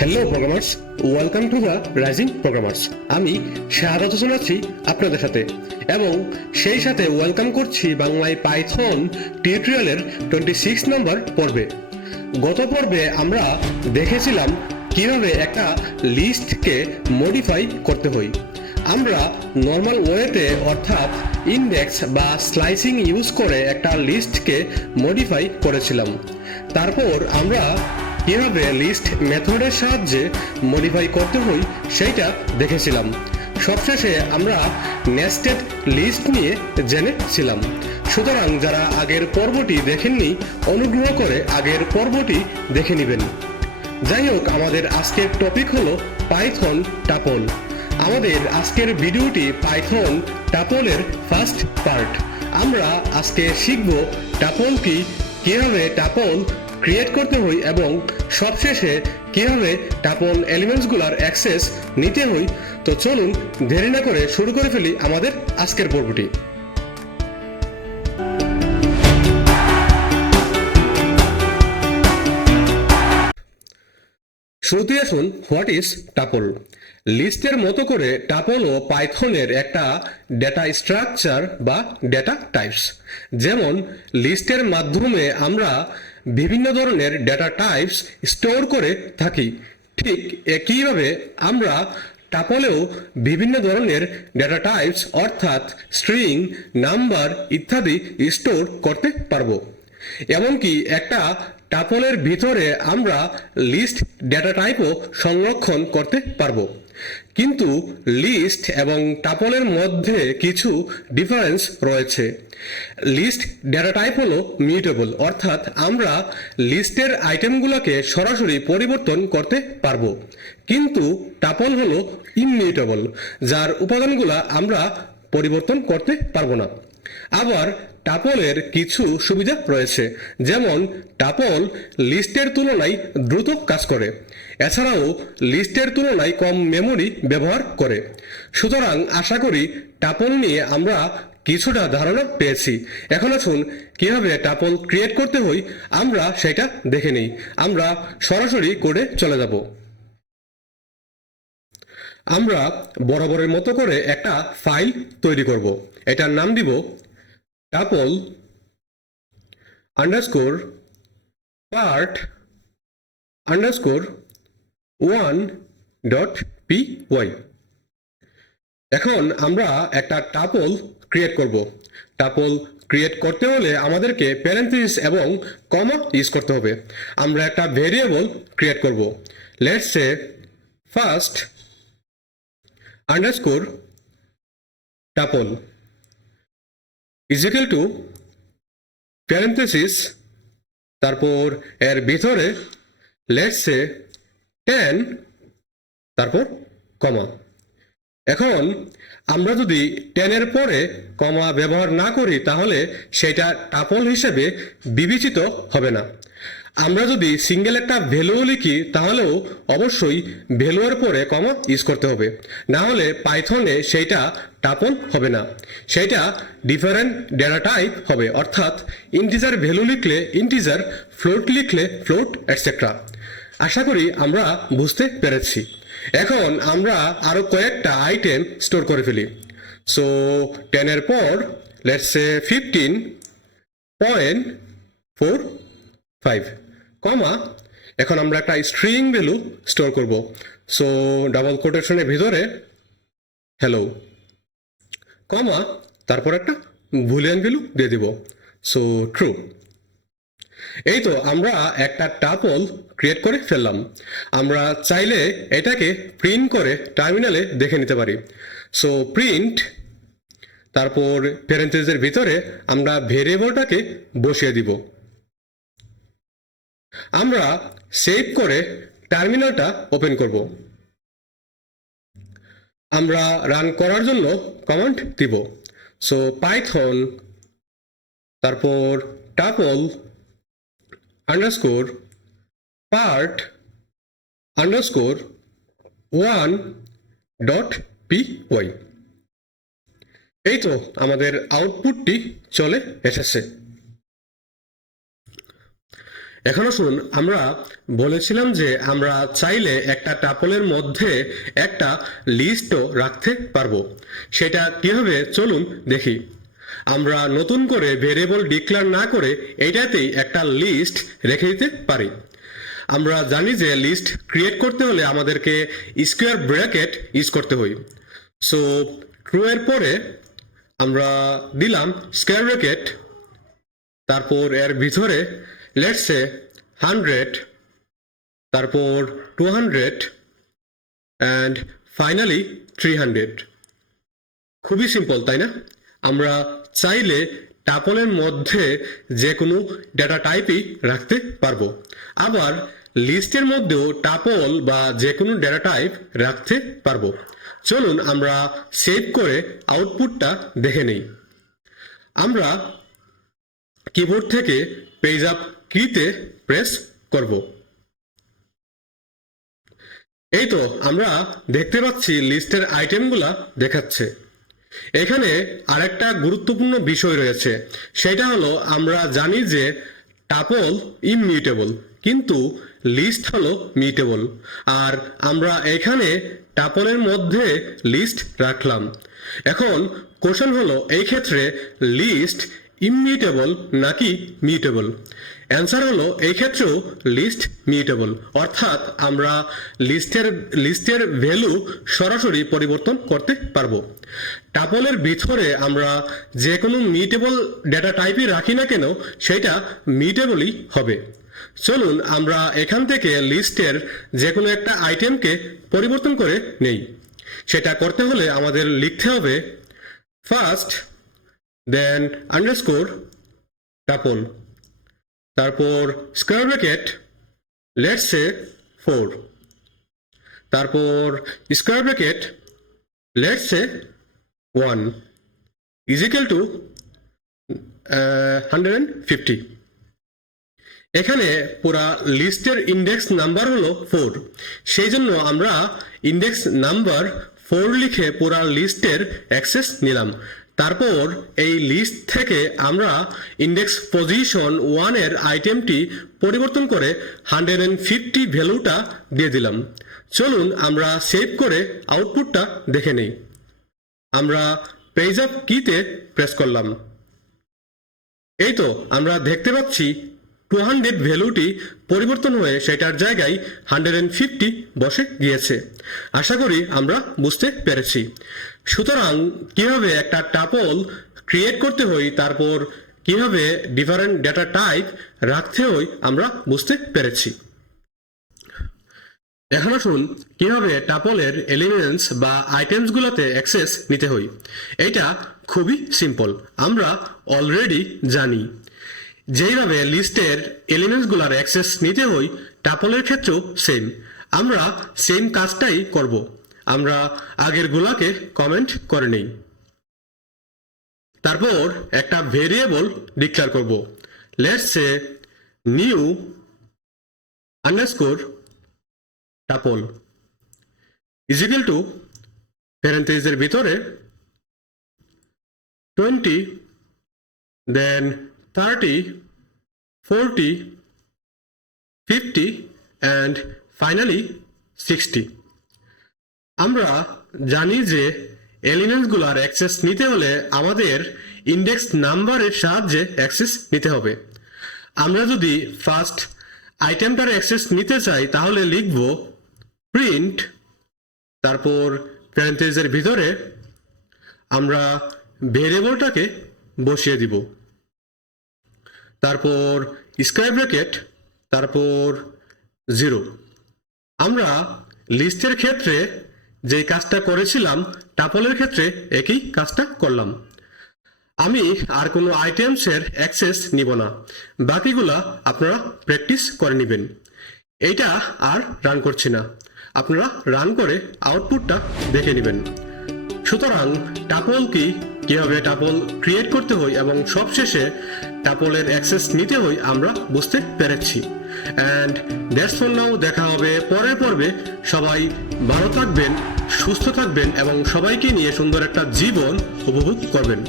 Hello programmers, welcome to the rising programmers. আমি শাহাদাত হোসেন আছি আপনাদের সাথে, এবং সেই সাথে ওয়েলকাম করছি বাংলায় পাইথন টিউটোরিয়ালের 26 নম্বর পর্বে। গত পর্বে আমরা দেখেছিলাম কিভাবে একটা লিস্টকে মডিফাই করতে হয়। আমরা নর্মাল ওয়েতে অর্থাৎ ইন্ডেক্স বা স্লাইসিং ইউজ করে একটা লিস্টকে মডিফাই করেছিলাম। তারপর আমরা কিভাবে লিস্ট মেথডের সাহায্যে মডিফাই করতে হয় সেইটা দেখেছিলাম। সবশেষে আমরা নেস্টেড লিস্ট নিয়ে জেনেছিলাম। সুতরাং যারা আগের পর্বটি দেখেননি, অনুগ্রহ করে আগের পর্বটি দেখে নেবেন। যাই হোক, আমাদের আজকের টপিক হলো পাইথন টাপল। আমাদের আজকের ভিডিওটি পাইথন টাপলের ফার্স্ট পার্ট। আমরা আজকে শিখব টাপল কি, কিভাবে টাপল ক্রিয়েট করতে হয় এবং সবশেষে কিভাবে টাপল এলিমেন্টসগুলোর অ্যাক্সেস নিতে হয়। তো চলুন দেরি না করে শুরু করে ফেলি আমাদের আজকের পর্বটি। শুরুতে আসুন, হোয়াট ইজ টাপল। লিস্টের মতো করে টাপলও পাইথনের একটা ডেটা স্ট্রাকচার বা ডেটা টাইপস। যেমন লিস্টের মাধ্যমে আমরা বিভিন্ন ধরনের ডেটা টাইপস স্টোর করে থাকি, ঠিক একইভাবে আমরা টাপলেও বিভিন্ন ধরনের ডেটা টাইপস অর্থাৎ স্ট্রিং, নাম্বার ইত্যাদি স্টোর করতে পারবো। এমনকি একটা টাপলের ভিতরে আমরা লিস্ট ডেটা টাইপও সংরক্ষণ করতে পারবো। কিন্তু লিস্ট এবং টাপলের মধ্যে কিছু ডিফারেন্স রয়েছে। লিস্ট ডেটা টাইপ হলো মিউটেবল, অর্থাৎ আমরা লিস্টের আইটেমগুলোকে সরাসরি পরিবর্তন করতে পারবো। কিন্তু টাপল হলো ইমমিউটেবল, যার উপাদানগুলো আমরা পরিবর্তন করতে পারবো না। আবার টাপলের কিছু সুবিধা রয়েছে, যেমন টাপল লিস্টের তুলনায় দ্রুত কাজ করে, এছাড়াও লিস্টের তুলনায় কম মেমরি ব্যবহার করে। সুতরাং আশা করি টাপল নিয়ে আমরা কিছুটা ধারণা পেয়েছি। এখন আসুন কিভাবে টাপল ক্রিয়েট করতে হয় আমরা সেটা দেখে নিই। আমরা সরাসরি কোডে চলে যাব। আমরা বরাবরের মতো করে একটা ফাইল তৈরি করব। এটার নাম দিব tuple underscore part underscore 1.py। এখন আমরা একটা টাপল ক্রিয়েট করব। টাপল ক্রিয়েট করতে হলে আমাদেরকে প্যারেন্থেসিস এবং কমা ইউজ করতে হবে। আমরা একটা ভেরিয়েবল ক্রিয়েট করব। Let's say first underscore tuple is equal two parenthesis, তারপর এর ভিতরে লেটস সে 10, তারপর কমা। এখন আমরা যদি 10 এর পরে কমা ব্যবহার না করি তাহলে সেটা টাপল হিসেবে বিবেচিত হবে না। আমরা যদি সিঙ্গেল একটা ভ্যালু লিখি তাহলেও অবশ্যই ভ্যালুর পরে কমা ইউজ করতে হবে, না হলে পাইথনে সেইটা টাপল হবে না, সেইটা ডিফারেন্ট ডেটা টাইপ হবে। অর্থাৎ ইন্টিজার ভ্যালু লিখলে ইন্টিজার, ফ্লোট লিখলে ফ্লোট, এটসেট্রা। আশা করি আমরা বুঝতে পেরেছি। এখন আমরা আরো কয়েকটা আইটেম স্টোর করে ফেলি। সো 10 এর পর লেটস সে 15.45 কমা। এখন আমরা একটা স্ট্রিং ভ্যালু স্টোর করব। সো ডাবল কোটেশনের ভিতরে হ্যালো কমা, তারপর একটা বুলিয়ান ভ্যালু দিয়ে দিব, সো ট্রু। এই তো আমরা একটা টাপল ক্রিয়েট করে ফেললাম। আমরা চাইলে এটাকে প্রিন্ট করে টার্মিনালে দেখে নিতে পারি। সো প্রিন্ট, তারপর প্যারেন্থেসিসের ভিতরে আমরা ভেরিয়েবলটাকে বসিয়ে দিব। আমরা সেভ করে টার্মিনালটা ওপেন করব। আমরা রান করার জন্য কমান্ড দিব। সো পাইথন, তারপর tuple underscore part underscore 1.py। এই তো আমাদের আউটপুটটি চলে এসেছে। এখন আসুন আমরা বলেছিলাম যে আমরা চাইলে একটা টাপলের মধ্যে একটা লিস্টও রাখতে পারবো। সেটা কিভাবে চলুন দেখি। আমরা নতুন করে ভেরিয়েবল ডিক্লেয়ার না করে এইটাতেই একটা লিস্ট রেখে দিতে পারি। আমরা জানি যে লিস্ট ক্রিয়েট করতে হলে আমাদেরকে স্কোয়ার ব্র্যাকেট ইউজ করতে হয়। সো ট্রু এর পরে আমরা দিলাম স্কোয়ার ব্র্যাকেট, তারপর এর ভিতরে লেটস সে 100, তারপর 200 অ্যান্ড ফাইনালি 300। খুবই সিম্পল, তাই না? আমরা চাইলে টাপলের মধ্যে যে কোনো ডেটা টাইপই রাখতে পারবো। আবার লিস্টের মধ্যেও টাপল বা যে কোনো ডেটা টাইপ রাখতে পারবো। চলুন আমরা সেভ করে আউটপুটটা দেখে নেই। আমরা কিবোর্ড থেকে পেজ আপ কিতে প্রেস করব। এই তো আমরা দেখতে পাচ্ছি লিস্টের আইটেমগুলা দেখাচ্ছে। এখানে আরেকটা গুরুত্বপূর্ণ বিষয় রয়েছে, সেটা হলো আমরা জানি যে টাপল ইমিউটেবল, কিন্তু লিস্ট হলো মিউটেবল। আর আমরা এখানে টাপলের মধ্যে লিস্ট রাখলাম। এখন কোশ্চেন হলো এই ক্ষেত্রে লিস্ট ইমিউটেবল নাকি মিউটেবল? অ্যান্সার হলো এই ক্ষেত্রেও লিস্ট মিউটেবল, অর্থাৎ আমরা লিস্টের ভ্যালু সরাসরি পরিবর্তন করতে পারবো। টাপলের ভিতরে আমরা যে কোনো মিউটেবল ডেটা টাইপই রাখি না কেন সেটা মিউটেবলই হবে। চলুন আমরা এখান থেকে লিস্টের যে কোনো একটা আইটেমকে পরিবর্তন করে নেই। সেটা করতে হলে আমাদের লিখতে হবে ফার্স্ট, দেন আন্ডারস্কোর টাপল, তারপর স্কোয়ার ব্র্যাকেট লেটস সে 4, তারপর square bracket let's say 1 is equal two 150। এখানে পুরা লিস্টের ইন্ডেক্স নাম্বার হলো 4, সেই জন্য আমরা ইন্ডেক্স নাম্বার 4 লিখে পুরা লিস্টের অ্যাক্সেস নিলাম। তারপর এই লিস্ট থেকে আমরা ইন্ডেক্স পজিশন 1 এর আইটেমটি পরিবর্তন করে 150 ভ্যালুটা দিয়ে দিলাম। চলুন আমরা সেভ করে আউটপুটটা দেখে নেই। আমরা পেজ আপ কিতে প্রেস করলাম। এই তো আমরা দেখতে পাচ্ছি 200 ভ্যালুটি পরিবর্তন হয়ে সেটার জায়গায় 150 বসে গিয়েছে। আশা করি আমরা বুঝতে পেরেছি। সুতরাং কিভাবে একটা টাপল ক্রিয়েট করতে হয়, তারপর কিভাবে ডিফারেন্ট ডেটা টাইপ রাখতে হয় আমরা বুঝতে পেরেছি। এখন আসুন কিভাবে টাপলের এলিমেন্টস বা আইটেমস গুলোতে অ্যাক্সেস নিতে হয়। এটা খুবই সিম্পল, আমরা অলরেডি জানি। যেইভাবে লিস্টের এলিমেন্টস গুলার অ্যাক্সেস নিতে হয় টাপলের ক্ষেত্রেও সেম, আমরা সেম কাজটাই করব। আমরা আগের গুলাকে কমেন্ট করে নেই। তারপর একটা ভেরিয়েবল ডিক্লেয়ার করব। Let's say new underscore tuple is equal to প্যারেনথেসিসের ভিতরে 20, দেন 30, 40, 50 and finally 60। আমরা জানি যে এলিমেন্টসগুলোর অ্যাক্সেস নিতে হলে আমাদের ইন্ডেক্স নাম্বারের সাহায্যে অ্যাক্সেস নিতে হবে। আমরা যদি ফার্স্ট আইটেমটার অ্যাক্সেস নিতে চাই তাহলে লিখব প্রিন্ট, তারপর প্যারেনথেসিসের ভিতরে আমরা ভেরিয়েবলটাকে বসিয়ে দিব, তারপর স্কোয়ার ব্র্যাকেট, তারপর 0। আমরা লিস্টের ক্ষেত্রে যে কাজটা করেছিলাম টাপলের ক্ষেত্রে একই কাজটা করলাম। আমি আর কোনো আইটেমসের অ্যাক্সেস নিব না, বাকিগুলা আপনারা প্র্যাকটিস করে নেবেন। এইটা আর রান করছি না, আপনারা রান করে আউটপুটটা দেখে নেবেন। সুতরাং টাপল কি, কিভাবে টাপল ক্রিয়েট করতে হয় এবং সবশেষে টাপলের অ্যাক্সেস নিতে হয় আমরা বুঝতে পেরেছি। And that's for now. দেখা হবে পরের পর্বে। সবাই ভালো থাকবেন, সুস্থ থাকবেন এবং সবাইকে নিয়ে সুন্দর একটা জীবন উপভোগ করবেন।